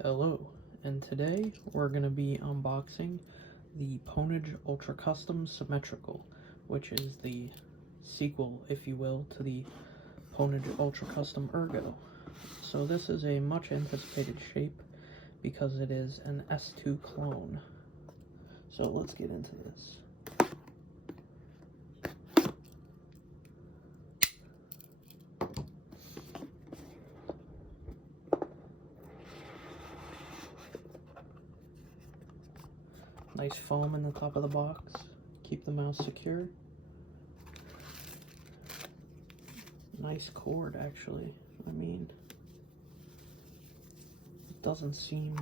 Hello, and today we're going to be unboxing the Pwnage Ultra Custom Symmetrical, which is the sequel, if you will, to the Pwnage Ultra Custom Ergo. So this is a much anticipated shape because it is an S2 clone. So let's get into this. Nice foam in the top of the box, keep the mouse secure. Nice cord, actually. I mean, it doesn't seem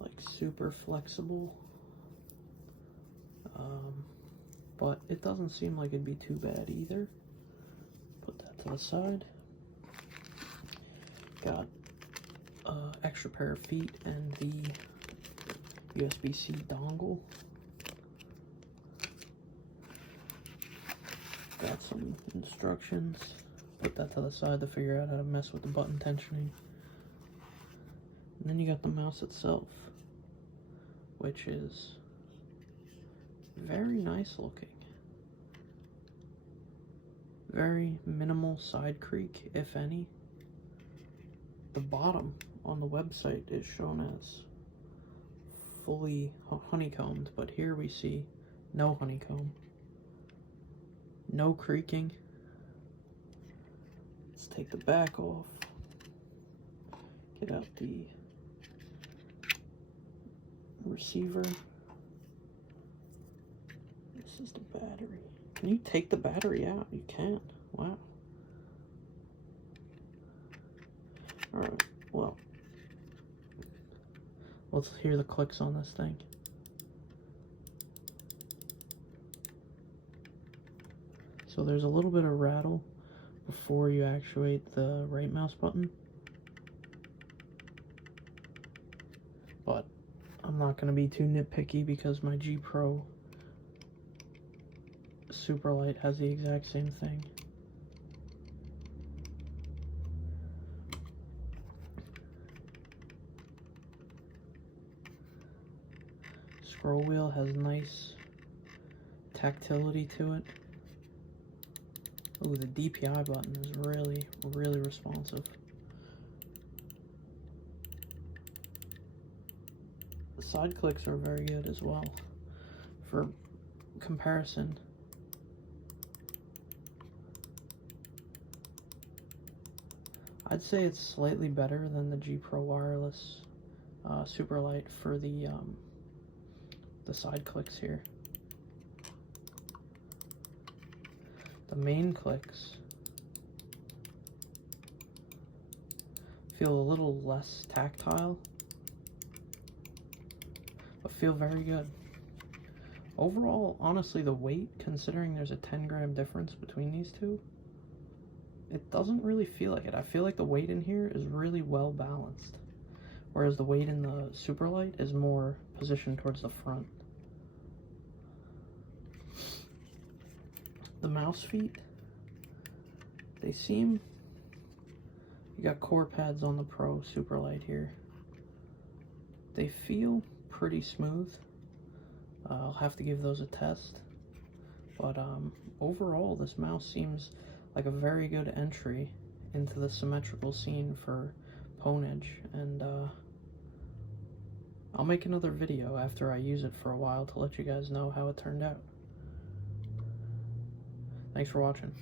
like super flexible, but it doesn't seem like it'd be too bad either. Put that to the side. Got extra pair of feet and the USB-C dongle. Got some instructions. Put that to the side to figure out how to mess with the button tensioning. And then you got the mouse itself, which is very nice looking. Very minimal side creak, if any. The bottom on the website is shown as fully honeycombed, but here we see no honeycomb, no creaking. Let's take the back off, get out the receiver. This is the battery. Can you take the battery out? You can. Wow. Alright, well, let's hear the clicks on this thing. So there's a little bit of rattle before you actuate the right mouse button, but I'm not going to be too nitpicky because my G Pro Superlight has the exact same thing. Scroll wheel has nice tactility to it. Ooh, the DPI button is really responsive. The side clicks are very good as well. For comparison, I'd say it's slightly better than the G Pro wireless Superlight for the side clicks here. The main clicks feel a little less tactile, but feel very good. Overall, honestly, the weight, considering there's a 10-gram difference between these two, it doesn't really feel like it. I feel like the weight in here is really well balanced, whereas the weight in the Superlight is more positioned towards the front. The mouse feet, they seem, you got core pads on the Pro Superlight here. They feel pretty smooth. I'll have to give those a test, but overall this mouse seems like a very good entry into the symmetrical scene for Pwnage, and I'll make another video after I use it for a while to let you guys know how it turned out. Thanks for watching.